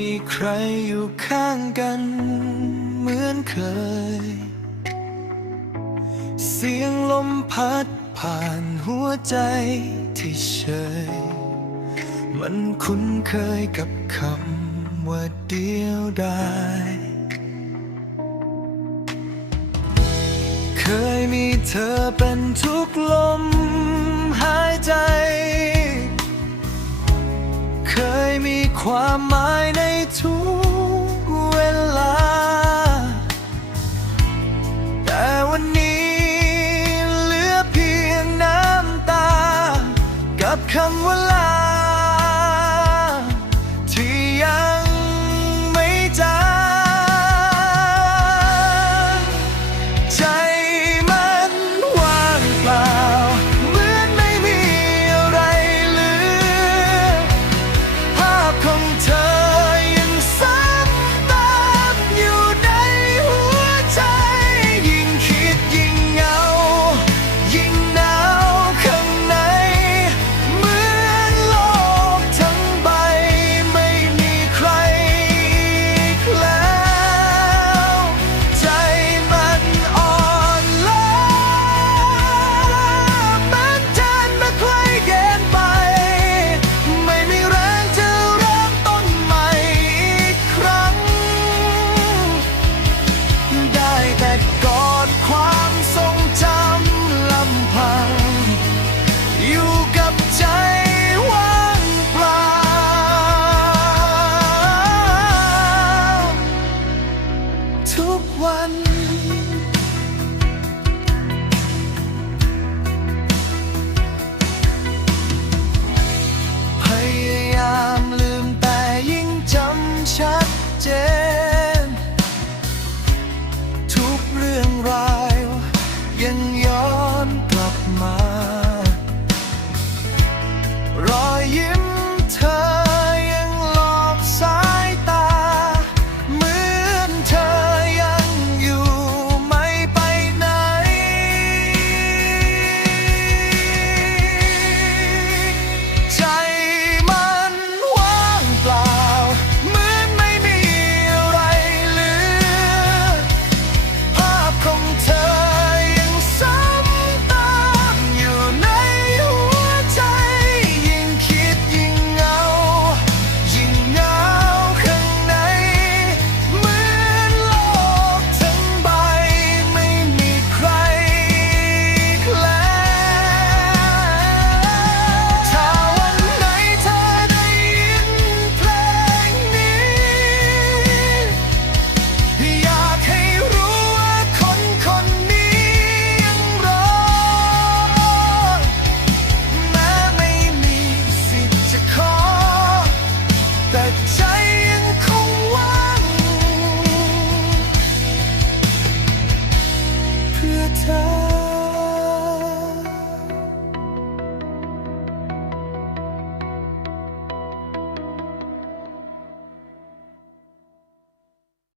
มีใครอยู่ข้างกันเหมือนเคยเสียงลมพัดผ่านหัวใจที่เฉยมันคุ้นเคยกับคำว่าเดียวดายเคยมีเธอเป็นทุกลมหายใจเคยมีความหมายในทุกเวลาแต่วันนี้เหลือเพียงน้ำตากับคำว่าลาที่ยังไม่จางใจมันว่างเปล่าเหมือนไม่มีอะไรเหลือภาพของเธอยังซ้ำตามอยู่ในหัวใจยิ่งคิดยิ่งเหงายิ่งหนาวข้างในเหมือนโลกทั้งใบไม่มีใครอีกแล้วใจมันอ่อนล้าเหมือนจานมาใกล้เกินไปไม่มีแรงจะเริ่มต้นใหม่อีกครั้งได้แต่กอดความทรงจำลำพังอยู่กับใจว่างเปล่าทุกวัน พยายามลืมแต่ยิ่งจำชัดเจน